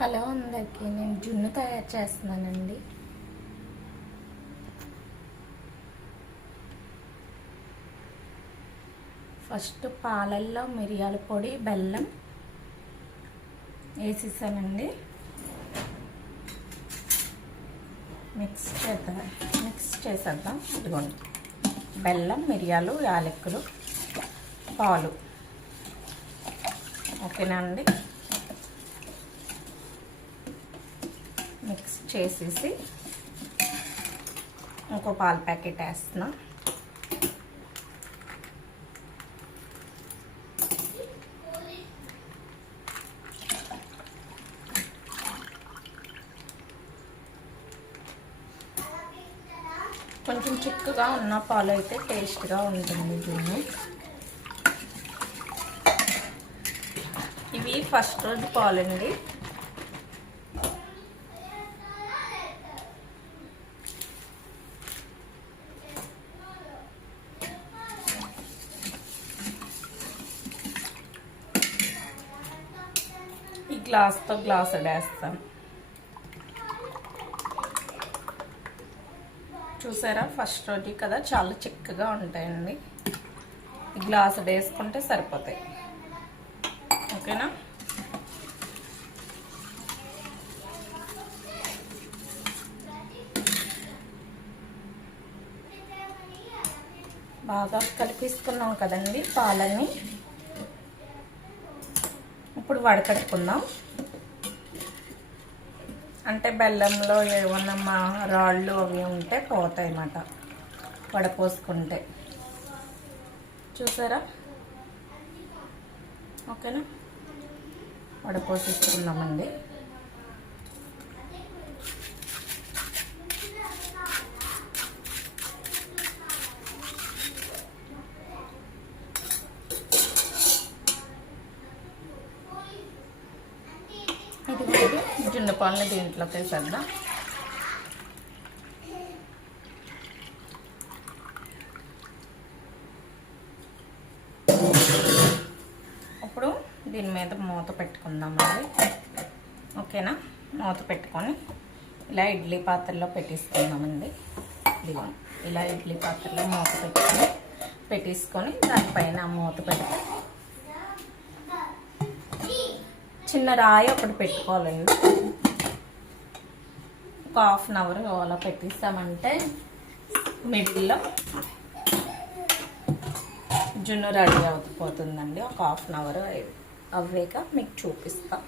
Hello అందరికీ, నేను జున్ను తయారు చేస్తున్నానండి. ఫస్ట్ పాలల్లో మిరియాల పొడి, బెల్లం వేసేసానండి. మిక్స్ చేసేద్దాం. ఇదిగోండి, బెల్లం, మిరియాలు, యాలకులు, పాలు. ఓకేనా అండి? మిక్స్ చేసేసి ఇంకో పాల ప్యాకెట్ వేస్తున్నా. కొంచెం చిక్కగా ఉన్న పాలు అయితే టేస్ట్గా ఉంటుంది దీన్ని. ఇవి ఫస్ట్ రోజు పాలండి. ఈ గ్లాస్తో గ్లాస్ వేస్తాం. చూసారా, ఫస్ట్ రోజు కదా, చాలా చిక్కగా ఉంటాయండి. ఈ గ్లాస్ వేసుకుంటే సరిపోతాయి. ఓకేనా? బాగా కలిపిస్తున్నాం కదండి పాలని. ఇప్పుడు వడకట్టుకుందాం. అంటే బెల్లంలో ఏమన్నా రాళ్ళు అవి ఉంటే పోతాయి అన్నమాట వడపోసుకుంటే. చూసారా? ఓకేనా? వడపోసుకుందామండి. ఇది జున్ను పాలని దీంట్లోకి వేసేద్దాం. ఇప్పుడు దీని మీద మూత పెట్టుకుందామండి. ఓకేనా? మూత పెట్టుకొని ఇలా ఇడ్లీ పాత్రలో పెట్టేసుకుందామండి. ఇదిగో ఇలా ఇడ్లీ పాత్రలో మూత పెట్టేసుకొని దానిపైన మూత పెట్టి చిన్న రాయి ఒకటి పెట్టుకోవాలండి. ఒక ½ అవర్ అలా పెట్టిస్తామంటే మిడిల్లో జున్ను రెడీ అవుతుందండి. ఒక ½ అవర్ అవ్వాక మీకు చూపిస్తాం.